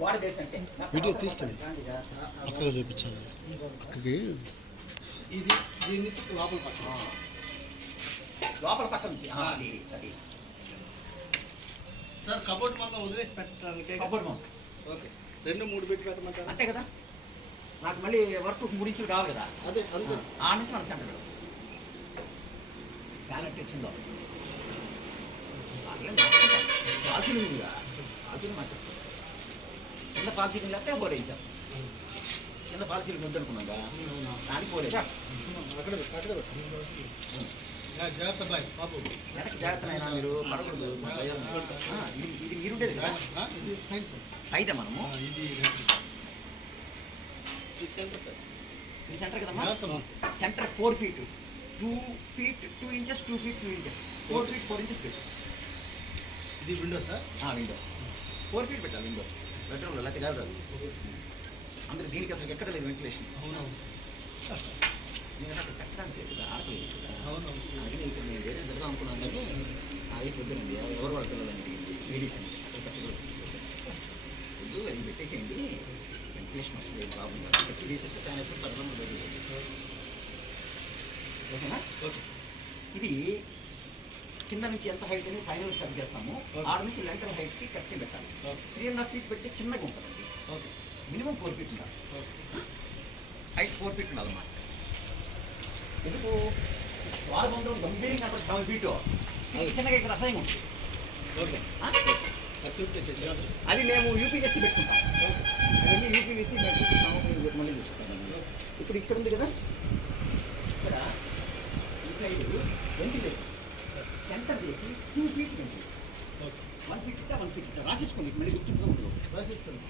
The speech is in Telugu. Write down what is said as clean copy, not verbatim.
గోడ బేస్ అంటే వీడియో తీస్తాను అక్కగా చూపించాలి అక్కకి ఇది దీని నుంచి లోపల పక్క నుంచి అది అది సార్ కబోర్డ్ మొత్తం వదిలేసి పెట్టడానికి కబోర్డ్ మొత్తం ఓకే 2-3 బిట్లు పెట్టమంటారు అంతే కదా నాకు మళ్ళీ వర్క్ 3 ఇంచులు కావాలి కదా అదే అంతే ఆ నుంచి మనం సెంటర్ పెడదాం ఫ్యాన్ వచ్చిందో ఫాల్ సీలింగ్ ఉందిగా ఫాల్ సీలింగ్ మార్చాం కింద ఫాల్ సీలింగ్ లేకపోతే బోర్డు వేయించాం కింద ఫాల్ సీలింగ్ వద్దనుకున్నాగా దానికి పోలేదు జాగ్రత్త బాయ్ బాబు వెనక్కి జాగ్రత్త అయినా మీరు పడకూడదు ఇది మీరుండేది కదా అయితే మనము ఇది సెంటర్ సార్ ఇది సెంటర్ కదమ్మా centre 4 feet 2 feet 2 inches 2 feet 2 inches 4 feet 4 inches పెట్టు ఇది విండో సార్ విండో 4 feet పెట్టాలి విండో బెడ్రూమ్లో లేకపోతే కాదు అందులో దీనికి అసలు ఎక్కడ లేదు వెంటిలేషన్ అవునవును నేను అక్కడ పెట్టడానికి లేదు ఆడలేదు అవునవును అందుకని ఇక్కడ నేను వేరే పెడదాం అనుకున్నాను కానీ అది పొద్దునండి ఎవరు వాళ్ళ పిల్లలండి లేడీస్ అండి అసలు పెట్టకూడదు అది పెట్టేసేయండి వెంటిలేషన్ వస్తుంది ప్రాబ్లం పెట్టి తీసేస్తే ఫ్యాన్ వేసుకొని సరళం ఓకేనా ఇది కింద నుంచి ఎంత హైట్ అనేది ఫైనల్ సెట్ చేస్తాము ఆడ నుంచి లెంత్ హైట్కి కరెక్ట్గా పెట్టాలి 3.5 feet పెడితే చిన్నగా ఉంటుందండి మినిమం 4 feet ఉండాలి హైట్ 4 feet ఉండాలన్నమాట ఎందుకు వారు బంధం గంభీరంగా అక్కడ 7 feet చిన్నగా ఇక్కడ అసహ్యంగా ఉంటుంది ఓకే అది మేము యూపీఎస్సీ పెట్టుకుంటాం అవన్నీ యూపీఎస్సీ పెట్టుకుంటాము మళ్ళీ చూసుకుంటాం ఇప్పుడు ఇక్కడ ఉంది కదా ఇక్కడ ఈ సైడ్ వెంటిలేషన్ సెంటర్ చేసి 2 feet వెంటిలేషన్ 1 feet 1 feet రాసేసుకోండి మళ్ళీ గుర్తుంటుంది రాసేసుకోండి